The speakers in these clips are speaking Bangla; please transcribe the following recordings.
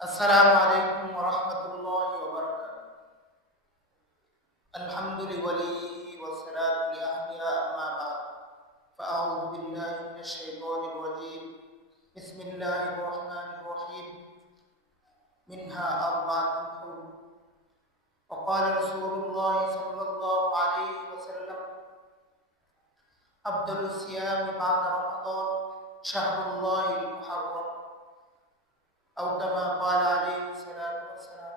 السلام عليكم ورحمة الله وبركاته. الحمد لوليه والصلاة لأهلها أما بعد فأعوذ بالله من الشيطان الرجيم. بسم الله الرحمن الرحيم. منها أربعة حرم. وقال رسول الله صلى الله عليه وسلم: أفضل الصيام بعد رمضان شهر الله المحرم، أو كما قال عليه الصلاة والسلام।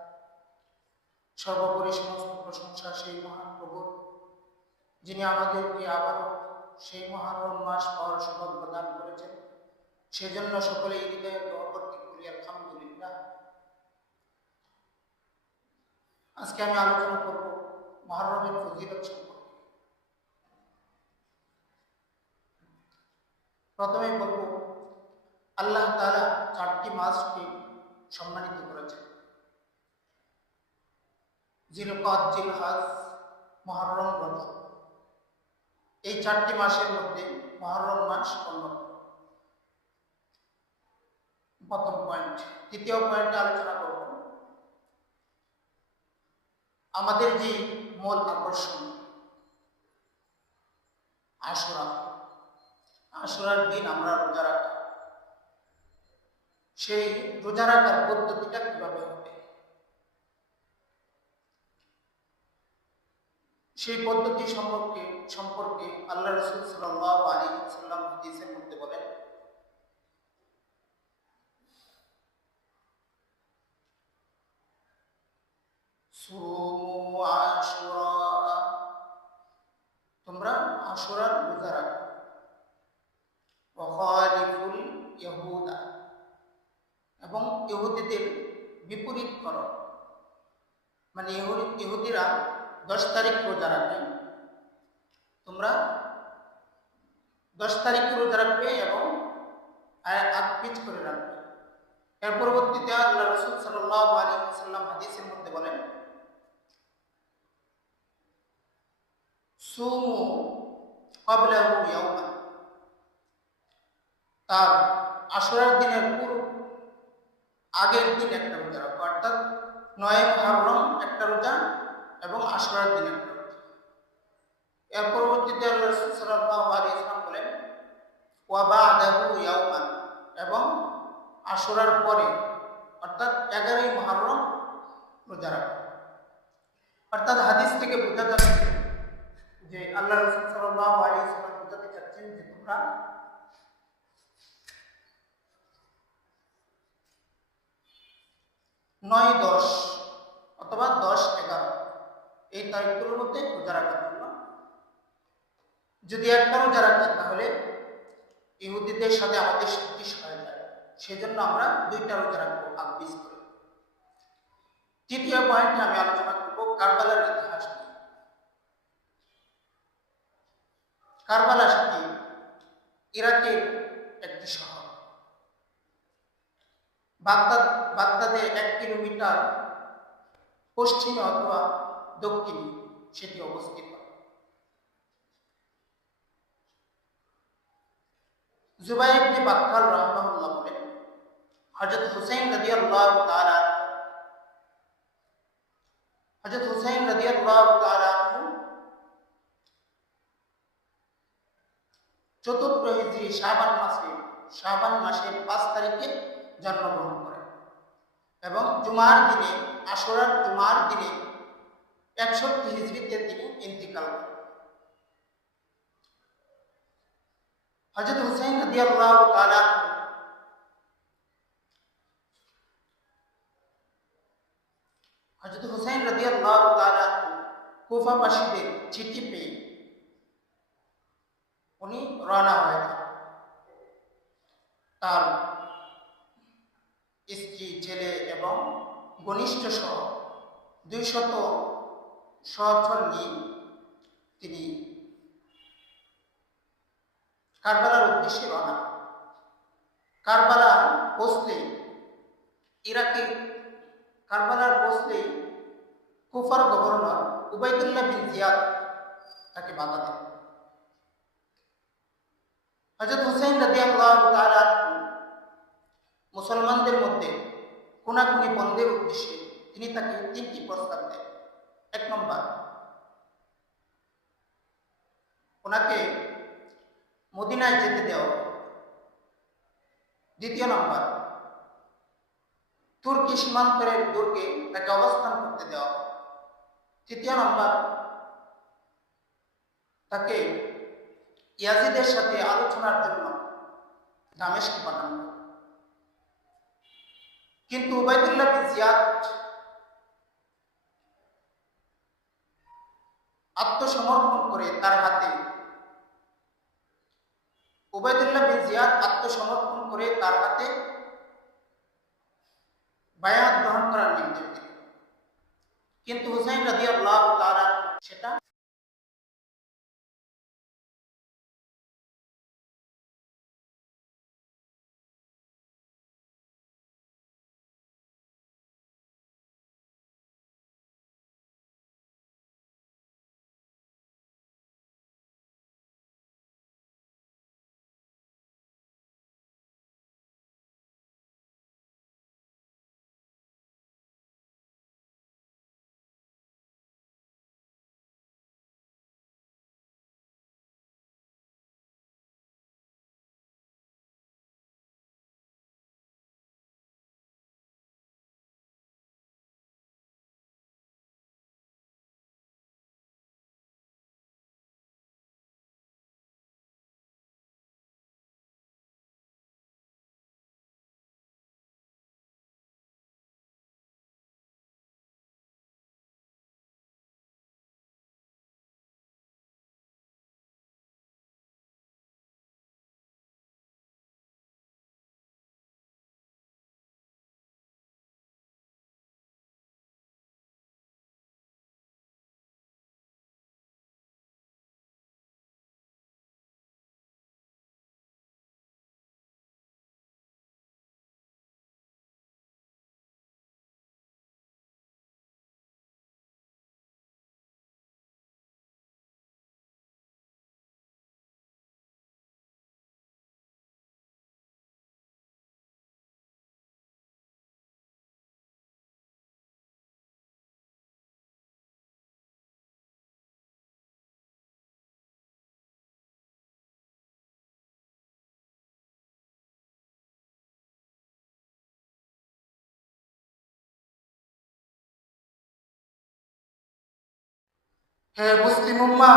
সর্বোপরি সমস্ত প্রশংসা সেই মহান প্রভুর, যিনি আমাদেরকে আবারও সেই মহারম মাস পাওয়ার সৌভাগ্য প্রদান করেছেন। সেজন্য সকলেই হৃদয়ে দোয়া করতে করি আলহামদুলিল্লাহ। আজকে আমি আলোচনা করব মুহররমের ফজিলত সম্পর্কে। প্রথমেই বলবো, আল্লাহ তাআলা 4টি মাসকে সম্মানিত করেছেন: জিলকদ, জিলহজ, মুহররম, রজব। এই 4টি মাসের মধ্যে মুহররম মাস অন্যতম। প্রথম পয়েন্ট। দ্বিতীয় পয়েন্টে আলোচনা করব আমাদের যে মূল আকর্ষণ আশুরা। আশুরার দিন আমরা রোজা রাখি। সেই রোজা রাখার পদ্ধতিটা কিভাবে হবে, সেই পদ্ধতি সম্পর্কে আল্লাহ রাসূল সাল্লাল্লাহু আলাইহি ওয়াসাল্লাম হাদিসের মধ্যে বলেন, সুমু আশুরা, তোমরা আশুরার রোজা রাখো। ওয়া খালিফুল ইয়াহুদা, এবং ইহুদিদের বিপরীত করো। মানে ইহুদিরা 10 তারিখ রোজা রাখবে, তোমরা 10 তারিখে রোজা রাখবে এবং আগ-পিছ করে রাখবে। এর পরবর্তীতে আল্লাহ রাসূল সাল্লাল্লাহু আলাইহি ওয়াসাল্লাম হাদিসের মধ্যে বলেন, সুমু ক্বাবলাহু ইয়াওমান, তার আশুরার দিনের আগের দিন একটা রোজা রাখো, অর্থাৎ 9 মুহররম একটা রোজা এবং আশুরার দিন একটা রোজা। এর পরবর্তীতে আল্লাহ রাসূল সাল্লাল্লাহু আলাইহি ওয়াসাল্লাম বলেন, ওয়া বা'দাহু ইয়াওমান, এবং আশুরার পরে অর্থাৎ 11 মুহররম রোজা রাখো। অর্থাৎ হাদিস থেকে বোঝা যাচ্ছে যে আল্লাহ রাসূল সাল্লাল্লাহু আলাইহি ওয়াসাল্লাম বোঝাতে চাচ্ছেন যে তোমরা 9, 10 অথবা 10, 11 এই তারিখগুলোর মধ্যে রোজা রাখার জন্য। যদি একটা রোজা রাখি তাহলে ইহুদিদের সাথে আমাদের সাদৃশ্য হয়ে যায়, সেজন্য আমরা 2টা রোজা রাখবো আগ-পিছ করে। তৃতীয় পয়েন্টে আমি আলোচনা করব কারবালার ইতিহাস নিয়ে। কারবালা সেটি ইরাকের একটি শহর। বাগদাদের 1 কিলোমিটার পশ্চিমে অথবা দক্ষিণে সেটি অবস্থিত। জুবাইর ইবনে বাক্কার রাহিমাহুল্লাহ বলেন, হযরত হুসাইন রাদিয়াল্লাহু তাআলা আনহু 4th হিজরি শাবান মাসের 5 তারিখে জন্মগ্রহণ করেন এবং আশুরার জুমার দিনে 61 হিজরিতে তিনি ইন্তিকাল করেন। হযরত হুসাইন রাদিয়াল্লাহু তাআলা কুফাবাসীদের চিঠি পেয়ে উনি রওনা হয়ে যান। তার স্ত্রী, ছেলে এবং ঘনিষ্ঠ সহ 200 সহচর নিয়ে তিনি কারবালার উদ্দেশ্যে রওনা হন। কারবালার পৌঁছলে কুফার গভর্নর উবাইদুল্লাহ বিন জিয়াদ তাকে বাধা দেন। হযরত হুসাইন রাদিয়াল্লাহু তাআলা মুসলমানদের মধ্যে খুনাখুনি বন্ধের উদ্দেশ্যে তিনি তাকে 3টি প্রস্তাব দেন। 1 নম্বর, ওনাকে মদিনায় যেতে দেওয়া। 2 নম্বর, তুর্কি সীমান্তরের দুর্গে তাকে অবস্থান করতে দেওয়া। 3 নম্বর, তাকে ইয়াজিদের সাথে আলোচনার জন্য দামেস্কে পাঠানো। কিন্তু উবাইদুল্লাহ বিন জিয়াদ আত্মসমর্পণ করে তার হাতে বায়াত গ্রহণ করার নির্দেশ দিলেন। কিন্তু হুসাইন রাদিয়াল্লাহু তাআলা সেটা হে মুসলিম উম্মাহ,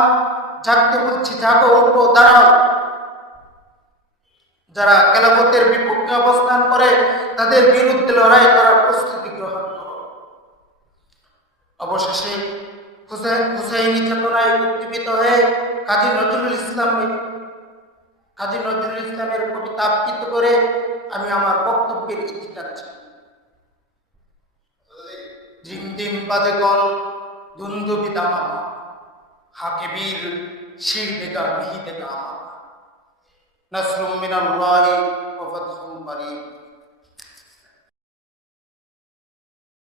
জাগতে বলছি, জাগো, ওঠো, দাঁড়াও। যারা খেলাফতের বিপক্ষে অবস্থান করে তাদের বিরুদ্ধে লড়াই করার প্রস্তুতি গ্রহণ করো। অবশেষে হুসাইনি চেতনায় উদ্দীপিত হয়ে কাজী নজরুল ইসলামের কবিতা আবৃত্তি করে আমি আমার বক্তব্যের ইতি টানছি। জিম জিম বাজে গন, দুন্দুবি দামামা, হাকে বীর শির বেগা বিহি দেগা আমা, নাসরুম মিনাল্লাহি ওয়া ফাতহুম করিম।